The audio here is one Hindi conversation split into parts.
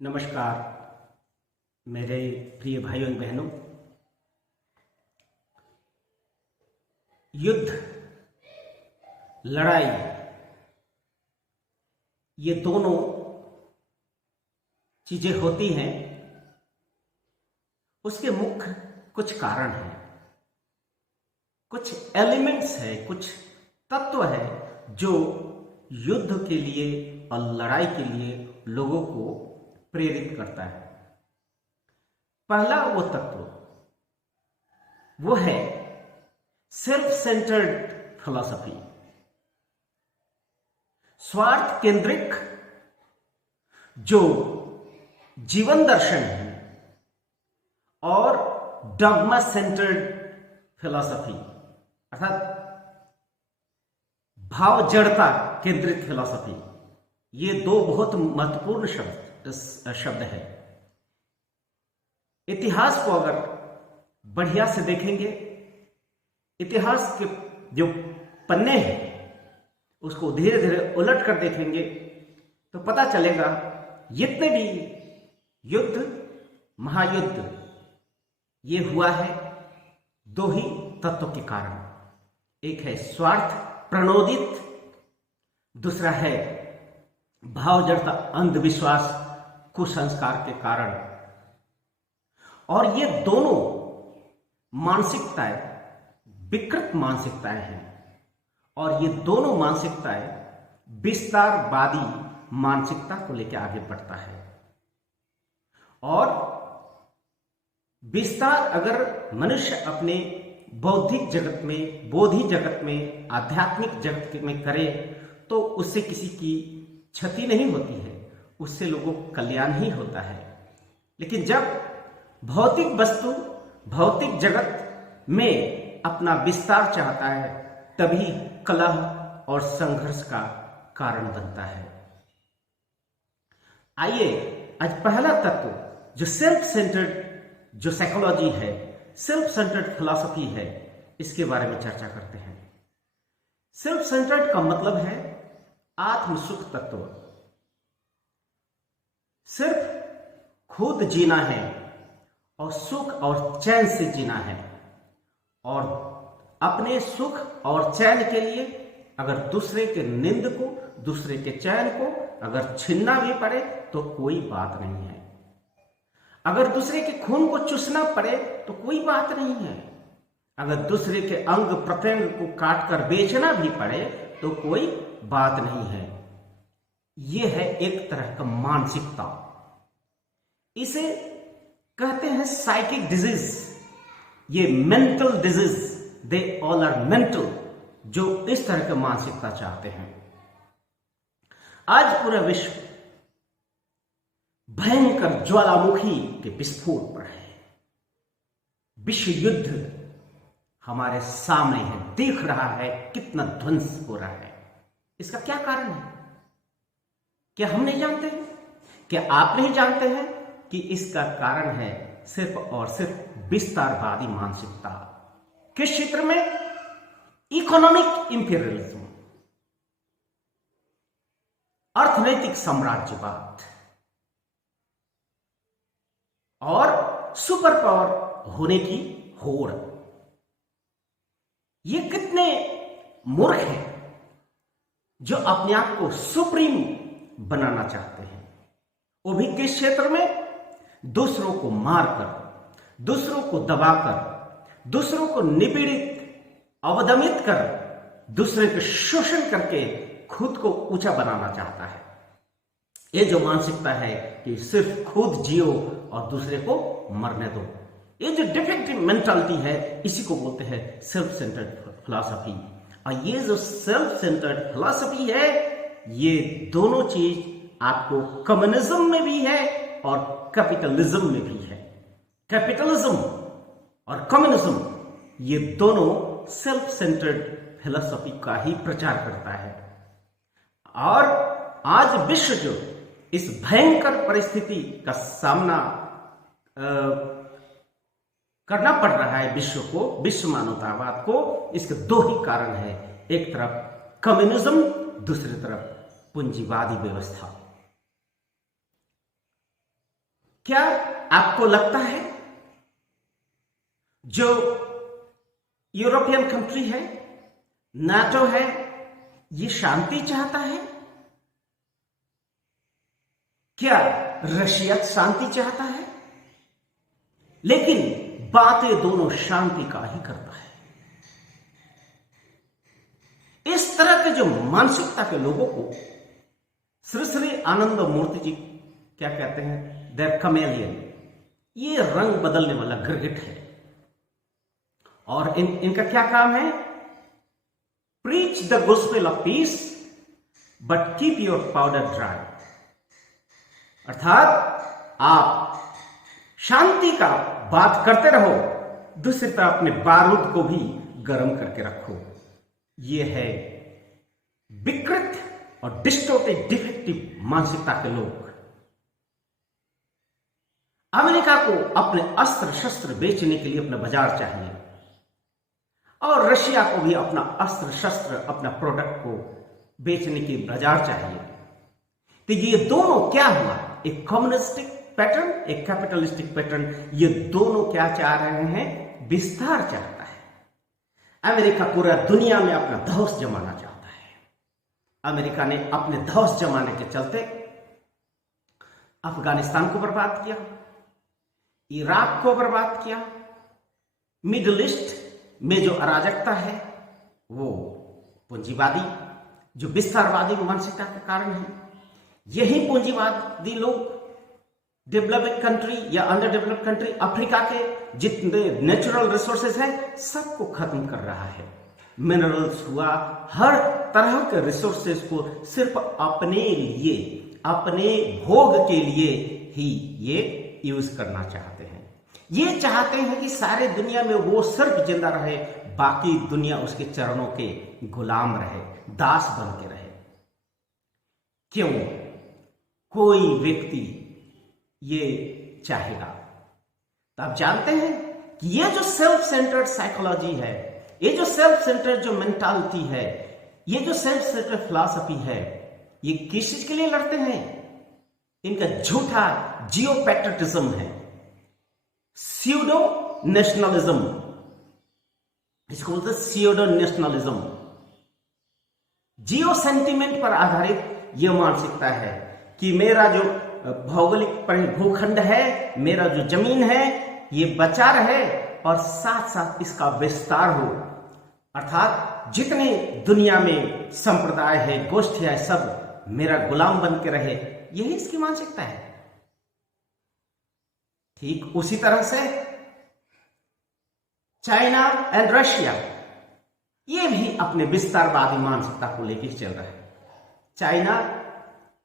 नमस्कार मेरे प्रिय भाइयों एवं बहनों। युद्ध, लड़ाई, ये दोनों चीजें होती हैं। उसके मुख्य कुछ कारण हैं, कुछ एलिमेंट्स है, कुछ तत्व है जो युद्ध के लिए और लड़ाई के लिए लोगों को प्रेरित करता है। पहला वो तत्व वो है सेल्फ सेंटर्ड फिलॉसफी, स्वार्थ केंद्रिक जो जीवन दर्शन है, और डॉगमा सेंटर्ड फिलॉसफी अर्थात भाव जड़ता केंद्रित फिलॉसफी। ये दो बहुत महत्वपूर्ण शब्द है। इतिहास को अगर बढ़िया से देखेंगे, इतिहास के जो पन्ने हैं उसको धीरे धीरे उलट कर देखेंगे तो पता चलेगा जितने भी युद्ध, महायुद्ध ये हुआ है दो ही तत्वों के कारण। एक है स्वार्थ प्रणोदित, दूसरा है भावजड़ता अंधविश्वास कुसंस्कार के कारण। और ये दोनों मानसिकताएं विकृत मानसिकताएं हैं, और ये दोनों मानसिकताएं विस्तारवादी मानसिकता को लेकर आगे बढ़ता है। और विस्तार अगर मनुष्य अपने बौद्धिक जगत में, बोधि जगत में, आध्यात्मिक जगत में करे तो उससे किसी की क्षति नहीं होती है, उससे लोगों को कल्याण ही होता है। लेकिन जब भौतिक वस्तु, भौतिक जगत में अपना विस्तार चाहता है तभी कलह और संघर्ष का कारण बनता है। आइए आज पहला तत्व जो सेल्फ सेंटर्ड जो साइकोलॉजी है, सेल्फ सेंटर्ड फिलॉसफी है, इसके बारे में चर्चा करते हैं। सेल्फ सेंटर्ड का मतलब है आत्म सुख तत्व। सिर्फ खुद जीना है और सुख और चैन से जीना है, और अपने सुख और चैन के लिए अगर दूसरे के निंद को, दूसरे के चैन को अगर छीनना भी पड़े तो कोई बात नहीं है। अगर दूसरे के खून को चूसना पड़े तो कोई बात नहीं है। अगर दूसरे के अंग प्रत्यंग को काट कर बेचना भी पड़े तो कोई बात नहीं है। यह है एक तरह का मानसिकता। इसे कहते हैं साइकिक डिजीज। ये mental disease, they all are mental, जो इस तरह की मानसिकता चाहते हैं। आज पूरा विश्व भयंकर ज्वालामुखी के विस्फोट पर है। विश्व युद्ध हमारे सामने है, देख रहा है कितना ध्वंस हो रहा है। इसका क्या कारण है? क्या हम नहीं जानते हैं? क्या आप नहीं जानते हैं कि इसका कारण है सिर्फ और सिर्फ विस्तारवादी मानसिकता। किस क्षेत्र में? इकोनॉमिक इंपीरियलिज्म, अर्थनैतिक साम्राज्यवाद और सुपर पावर होने की होड़। ये कितने मूर्ख हैं जो अपने आप को सुप्रीम बनाना चाहते हैं, वो भी किस क्षेत्र में? दूसरों को मारकर, दूसरों को दबाकर, दूसरों को निपीड़ित, अवदमित कर, दूसरे के शोषण करके खुद को ऊंचा बनाना चाहता है। ये जो मानसिकता है कि सिर्फ खुद जियो और दूसरे को मरने दो, ये जो डिफेक्टिव मेंटालिटी है, इसी को बोलते हैं सेल्फ सेंटर्ड फिलॉसफी। और ये जो सेल्फ सेंटर्ड फिलॉसफी है, ये दोनों चीज आपको कम्युनिज्म में भी है और कैपिटलिज्म में भी है। कैपिटलिज्म और कम्युनिज्म ये दोनों सेल्फ सेंटर्ड फिलॉसफी का ही प्रचार करता है। और आज विश्व जो इस भयंकर परिस्थिति का सामना करना पड़ रहा है विश्व को, विश्व मानवतावाद को, इसके दो ही कारण है। एक तरफ कम्युनिज्म, दूसरी तरफ पूंजीवादी व्यवस्था। क्या आपको लगता है जो यूरोपियन कंट्री है, नाटो है, ये शांति चाहता है? क्या रशिया शांति चाहता है? लेकिन बातें दोनों शांति का ही करता है। इस तरह के जो मानसिकता के लोगों को श्री श्री आनंद मूर्ति जी क्या कहते हैं? They're chameleon. ये रंग बदलने वाला गिरगिट है। और इनका क्या काम है? Preach the gospel of peace but keep your powder dry. अर्थात आप शांति का बात करते रहो, दूसरी तरफ अपने बारूद को भी गर्म करके रखो। यह है विकृत और डिस्टोर्टेड डिफेक्टिव मानसिकता के लोग। अमेरिका को अपने अस्त्र शस्त्र बेचने के लिए अपना बाजार चाहिए और रशिया को भी अपना अस्त्र शस्त्र, अपना प्रोडक्ट को बेचने की बाजार चाहिए। तो ये दोनों क्या हुआ? एक कम्युनिस्टिक पैटर्न, एक कैपिटलिस्टिक पैटर्न, ये दोनों क्या चाह रहे हैं? विस्तार चाहता है। अमेरिका पूरा दुनिया में अपना धौंस जमाना चाहता है। अमेरिका ने अपने धौंस जमाने के चलते अफगानिस्तान को बर्बाद किया, इराक को बर्बाद किया, मिडिल ईस्ट में जो अराजकता है वो पूंजीवादी, जो विस्तारवादी मानसिकता के कारण है। यही पूंजीवादी लोग डेवलपिंग कंट्री या अंडर डेवलप्ड कंट्री, अफ्रीका के जितने नेचुरल रिसोर्सेज हैं सबको खत्म कर रहा है। मिनरल्स हुआ, हर तरह के रिसोर्सेज को सिर्फ अपने लिए, अपने भोग के लिए ही ये यूज करना चाहते हैं। ये चाहते हैं कि सारे दुनिया में वो सिर्फ जिंदा रहे, बाकी दुनिया उसके चरणों के गुलाम रहे, दास बन के रहे। क्यों? कोई व्यक्ति ये चाहेगा। तो आप जानते हैं कि ये जो सेल्फ सेंटर्ड साइकोलॉजी है, ये जो सेल्फ सेंटर्ड जो मेंटालिटी है, ये जो सेल्फ सेंटर्ड फिलॉसफी है, ये किस चीज के लिए लड़ते हैं? इनका झूठा जियो पैट्रियटिज्म है, स्यूडो नेशनलिज्म, इसको बोलते हैं स्यूडो नेशनलिज्म। जियो सेंटिमेंट पर आधारित यह मानसिकता है कि मेरा जो भौगोलिक भूखंड है, मेरा जो जमीन है, ये बचा रहे और साथ साथ इसका विस्तार हो। अर्थात जितने दुनिया में संप्रदाय है, गोष्ठियां, सब मेरा गुलाम बन के रहे। यही इसकी मानसिकता है। ठीक उसी तरह से चाइना एंड रशिया, ये भी अपने विस्तारवादी मानसिकता को लेकर चल रहा है। चाइना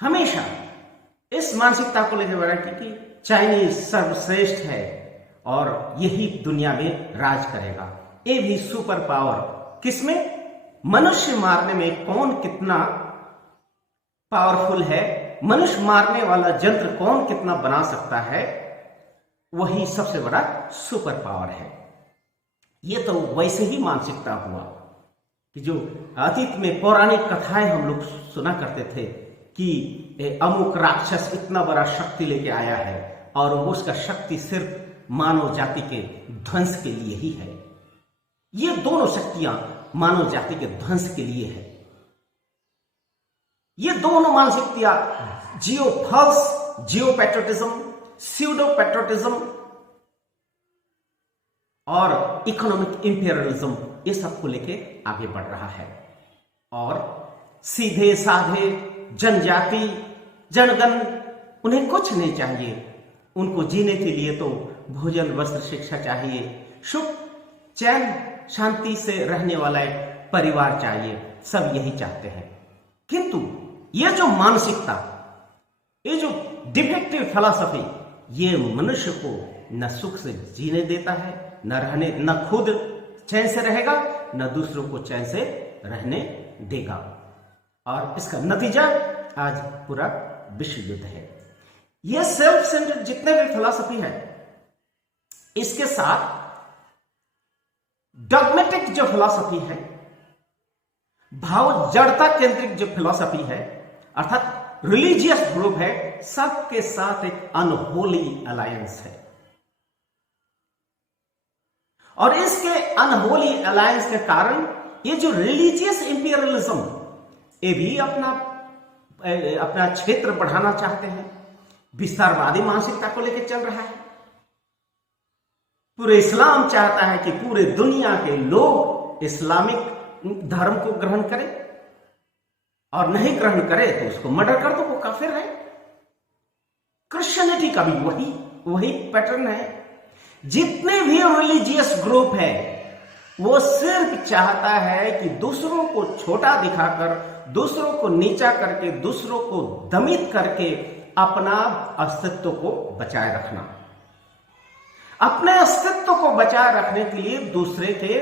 हमेशा इस मानसिकता को लेकर बढ़ा कि चाइनीज सर्वश्रेष्ठ है और यही दुनिया में राज करेगा। ये भी सुपर पावर, किसमें? मनुष्य मारने में कौन कितना पावरफुल है, मनुष्य मारने वाला यंत्र कौन कितना बना सकता है, वही सबसे बड़ा सुपर पावर है। ये तो वैसे ही मानसिकता हुआ कि जो अतीत में पौराणिक कथाएं हम लोग सुना करते थे कि अमुक राक्षस इतना बड़ा शक्ति लेके आया है और उसका शक्ति सिर्फ मानव जाति के ध्वंस के लिए ही है। ये दोनों शक्तियां मानव जाति के ध्वंस के लिए है। ये दोनों मानसिकता जियो पैट्रियटिज्म, स्यूडो पैट्रियटिज्म और इकोनॉमिक इंपीरियलिज्म, ये सब को लेके आगे बढ़ रहा है। और सीधे साधे जनजाति, जनगण, उन्हें कुछ नहीं चाहिए। उनको जीने के लिए तो भोजन, वस्त्र, शिक्षा चाहिए, सुख, चैन, शांति से रहने वाला एक परिवार चाहिए। सब यही चाहते हैं। किंतु ये जो मानसिकता, ये जो डिफेक्टिव फिलॉसफी, ये मनुष्य को न सुख से जीने देता है, न खुद चैन से रहेगा, न दूसरों को चैन से रहने देगा। और इसका नतीजा आज पूरा विश्व युद्ध है। यह सेल्फ सेंटर्ड जितने भी फिलॉसफी है, इसके साथ डॉगमेटिक जो फिलॉसफी है, भाव जड़ता केंद्रित जो फिलॉसफी है, अर्थात रिलीजियस ग्रुप है, सबके साथ एक अनहोली अलायंस है। और इसके अनहोली अलायंस के कारण ये जो रिलीजियस इंपीरियलिज्म, ये भी अपना क्षेत्र बढ़ाना चाहते हैं, विस्तारवादी मानसिकता को लेकर चल रहा है। पूरे इस्लाम चाहता है कि पूरे दुनिया के लोग इस्लामिक धर्म को ग्रहण करें, और नहीं ग्रहण करे तो उसको मर्डर कर दो, वो काफिर है। क्रिश्चियनिटी का भी वही पैटर्न है। जितने भी रिलीजियस ग्रुप है वो सिर्फ चाहता है कि दूसरों को छोटा दिखाकर, दूसरों को नीचा करके, दूसरों को दमित करके अपना अस्तित्व को बचाए रखना। अपने अस्तित्व को बचाए रखने के लिए दूसरे के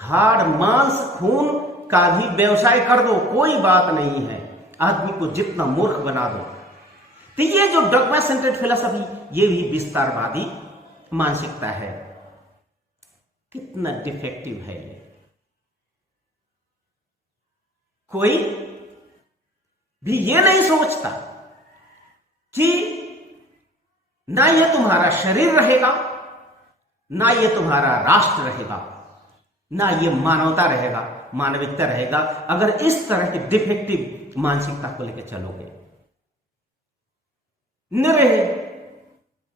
हाड़ मांस खून का भी व्यवसाय कर दो, कोई बात नहीं है। आदमी को जितना मूर्ख बना दो। तो ये जो डॉगमा सेंट्रेड फिलॉसफी, ये भी विस्तारवादी मानसिकता है। कितना डिफेक्टिव है ये। कोई भी ये नहीं सोचता कि ना ये तुम्हारा शरीर रहेगा, ना ये तुम्हारा राष्ट्र रहेगा, ना ये मानवता रहेगा, मानविकता रहेगा, अगर इस तरह की डिफेक्टिव मानसिकता को लेकर चलोगे। निरीह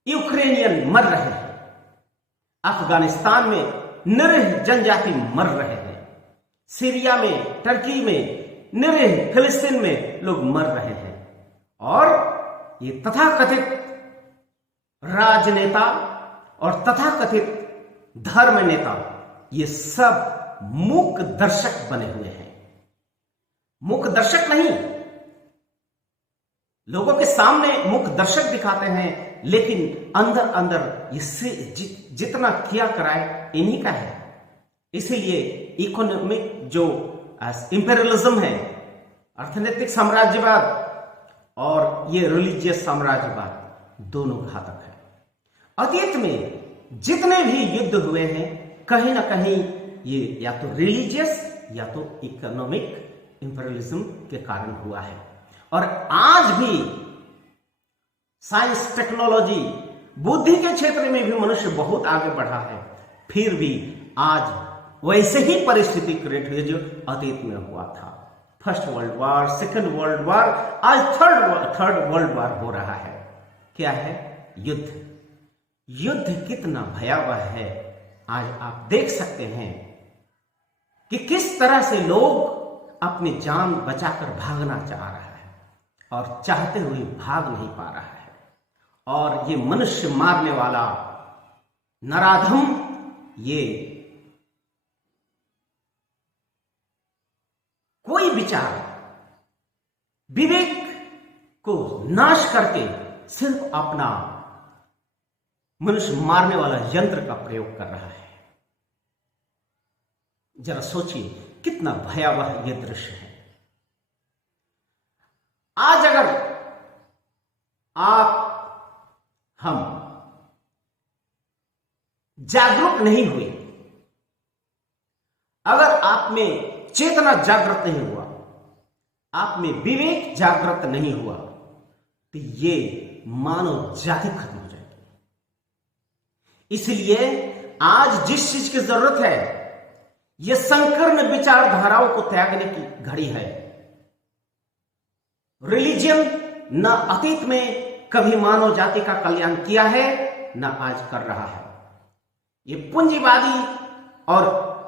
यूक्रेनियन मर रहे हैं, अफगानिस्तान में निरीह जनजाति मर रहे हैं, सीरिया में, टर्की में, निरीह फिलिस्तीन में लोग मर रहे हैं। और ये तथाकथित राजनेता और तथाकथित धर्म नेता, ये सब मूक दर्शक बने हुए हैं। मूक दर्शक नहीं, लोगों के सामने मूक दर्शक दिखाते हैं, लेकिन अंदर अंदर इससे जितना किया कराए इन्हीं का है। इसीलिए इकोनॉमिक जो इंपेरियलिज्म है, अर्थनैतिक साम्राज्यवाद, और ये रिलीजियस साम्राज्यवाद, दोनों घातक है। अतीत में जितने भी युद्ध हुए हैं, कहीं ना कहीं ये या तो रिलीजियस या तो इकोनॉमिक इंपेरियलिज्म के कारण हुआ है। और आज भी साइंस, टेक्नोलॉजी, बुद्धि के क्षेत्र में भी मनुष्य बहुत आगे बढ़ा है, फिर भी आज वैसे ही परिस्थिति क्रिएट हुई जो अतीत में हुआ था। First world war, second world war, आज थर्ड वर्ल्ड वॉर हो रहा है। क्या है? युद्ध। युद्ध कितना भयावह है आज आप देख सकते हैं कि किस तरह से लोग अपनी जान बचाकर भागना चाह रहा है और चाहते हुए भाग नहीं पा रहा है। और ये मनुष्य मारने वाला नराधम, ये कोई विचार, विवेक को नाश करके सिर्फ अपना मनुष्य मारने वाला यंत्र का प्रयोग कर रहा है। जरा सोचिए कितना भयावह यह दृश्य है। आज अगर आप, हम जागरूक नहीं हुए, अगर आप में चेतना जागृत नहीं हुआ, आप में विवेक जागृत नहीं हुआ, तो ये मानव जाति खत्म हो जाएगी। इसलिए आज जिस चीज की जरूरत है, यह संकीर्ण विचारधाराओं को त्यागने की घड़ी है। रिलीजियन न अतीत में कभी मानव जाति का कल्याण किया है, न आज कर रहा है। ये पूंजीवादी और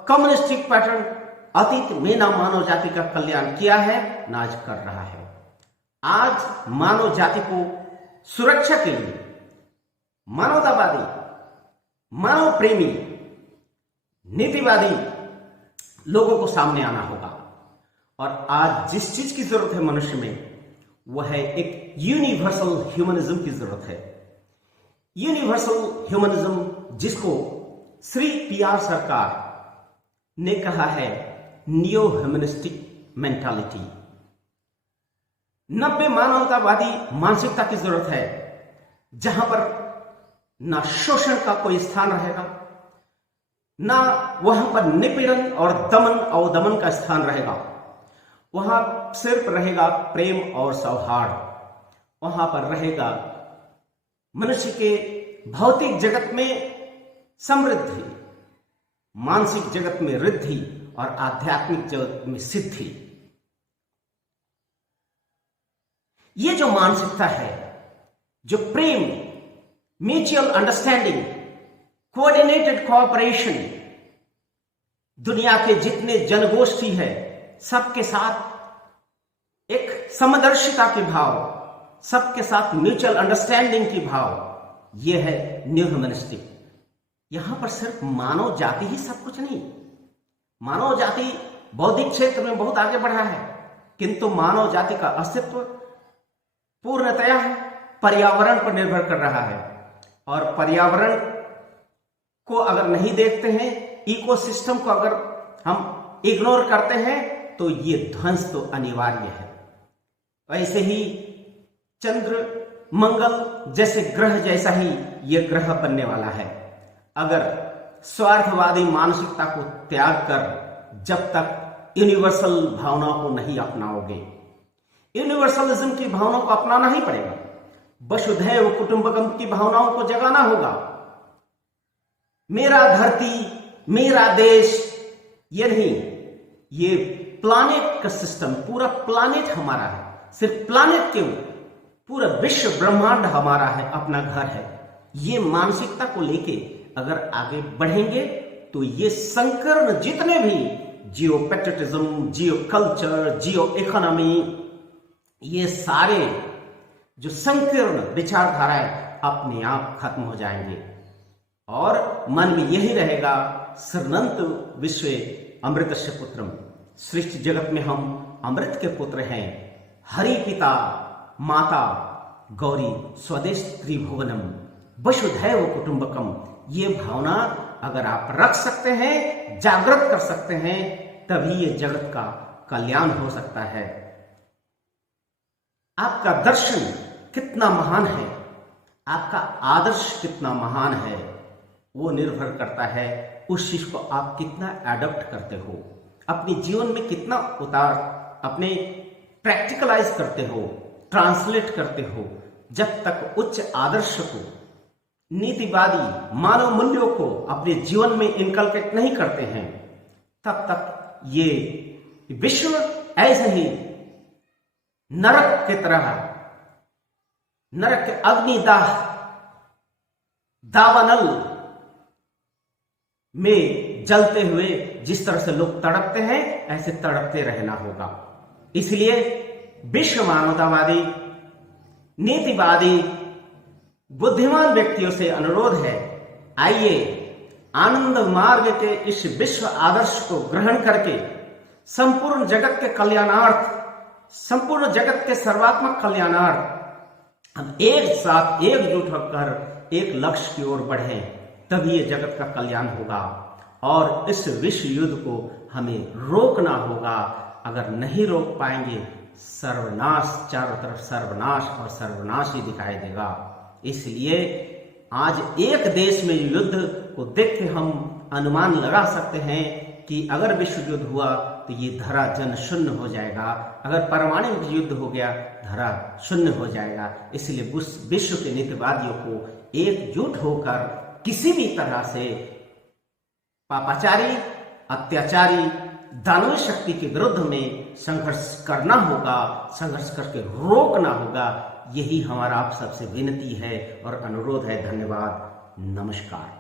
कम्युनिस्टिक पैटर्न अतीत में न मानव जाति का कल्याण किया है, न आज कर रहा है। आज मानव जाति को सुरक्षा के लिए मानवतावादी, मानव प्रेमी, नीतिवादी लोगों को सामने आना होगा। और आज जिस चीज की जरूरत है मनुष्य में, वह है एक यूनिवर्सल ह्यूमनिज्म की जरूरत है। यूनिवर्सल ह्यूमनिज्म जिसको श्री पी.आर. सरकार ने कहा है नियो ह्यूमनिस्टिक मेंटालिटी। नव्य मानवतावादी मानसिकता की जरूरत है, जहां पर ना शोषण का कोई स्थान रहेगा, ना वहां पर निपीड़न और दमन अवदमन का स्थान रहेगा। वहां सिर्फ रहेगा प्रेम और सौहार्द। वहां पर रहेगा मनुष्य के भौतिक जगत में समृद्धि, मानसिक जगत में रिद्धि और आध्यात्मिक जगत में सिद्धि। ये जो मानसिकता है, जो प्रेम, म्यूचुअल अंडरस्टैंडिंग, कोऑर्डिनेटेड कोऑपरेशन, दुनिया के जितने जनगोष्ठी है सबके साथ एक समदर्शिता के भाव, सबके साथ म्यूचुअल अंडरस्टैंडिंग की भाव, यह है न्यू ह्यूमनिस्टिक। यहां पर सिर्फ मानव जाति ही सब कुछ नहीं। मानव जाति बौद्धिक क्षेत्र में बहुत आगे बढ़ा है, किंतु मानव जाति का अस्तित्व पूर्णतया पर्यावरण पर निर्भर कर रहा है। और पर्यावरण को अगर नहीं देखते हैं, इकोसिस्टम को अगर हम इग्नोर करते हैं, तो ये ध्वंस तो अनिवार्य है। वैसे ही चंद्र, मंगल जैसे ग्रह जैसा ही ये ग्रह बनने वाला है। अगर स्वार्थवादी मानसिकता को त्याग कर जब तक यूनिवर्सल भावनाओं को नहीं अपनाओगे, यूनिवर्सलिज्म की भावनाओं को अपनाना ही पड़ेगा। वसुधैव कुटुंबकम की भावनाओं को जगाना होगा। मेरा धरती, मेरा देश, ये नहीं, ये प्लानेट का सिस्टम, पूरा प्लानेट हमारा है। सिर्फ प्लानेट क्यों, पूरा विश्व ब्रह्मांड हमारा है, अपना घर है। ये मानसिकता को लेके अगर आगे बढ़ेंगे तो ये संकीर्ण जितने भी जियो पैट्रियटिज्म, जियो कल्चर, जियो इकोनॉमी, ये सारे जो संकीर्ण विचारधाराएं अपने आप खत्म हो जाएंगे और मन में यही रहेगा, सर्वनंत विश्व अमृतस्य पुत्रम, सृष्टि जगत में हम अमृत के पुत्र हैं। हरि पिता माता गौरी स्वदेश त्रिभुवनम वसुधैव कुटुंबकम। ये भावना अगर आप रख सकते हैं, जागृत कर सकते हैं, तभी ये जगत का कल्याण हो सकता है। आपका दर्शन कितना महान है, आपका आदर्श कितना महान है, वो निर्भर करता है उस चीज को आप कितना एडॉप्ट करते हो, अपने जीवन में कितना अपने प्रैक्टिकलाइज करते हो, ट्रांसलेट करते हो। जब तक उच्च आदर्श को, नीतिवादी मानव मूल्यों को अपने जीवन में इनकलकेट नहीं करते हैं, तब तक ये विश्व ऐसे ही नरक की तरह, नरक के अग्निदाह दावानल में जलते हुए जिस तरह से लोग तड़पते हैं, ऐसे तड़पते रहना होगा। इसलिए विश्व मानवतावादी, नीतिवादी, बुद्धिमान व्यक्तियों से अनुरोध है, आइए आनंद मार्ग के इस विश्व आदर्श को ग्रहण करके संपूर्ण जगत के कल्याणार्थ, संपूर्ण जगत के सर्वात्मक कल्याणार्थ हम एक साथ एकजुट होकर एक लक्ष्य की ओर बढ़ें, तभी ये जगत का कल्याण होगा। और इस विश्व युद्ध को हमें रोकना होगा। अगर नहीं रोक पाएंगे, सर्वनाश, चारों तरफ सर्वनाश और सर्वनाश ही दिखाई देगा। इसलिए आज एक देश में युद्ध को देख के हम अनुमान लगा सकते हैं कि अगर विश्व युद्ध हुआ तो ये धरा जन शून्य हो जाएगा, अगर परमाणु युद्ध हो गया धरा शून्य हो जाएगा। इसलिए विश्व के नीतिवादियों को एकजुट होकर किसी भी तरह से पापाचारी, अत्याचारी, दानवीय शक्ति के विरुद्ध में संघर्ष करना होगा, संघर्ष करके रोकना होगा। यही हमारा आप सबसे विनती है और अनुरोध है। धन्यवाद, नमस्कार।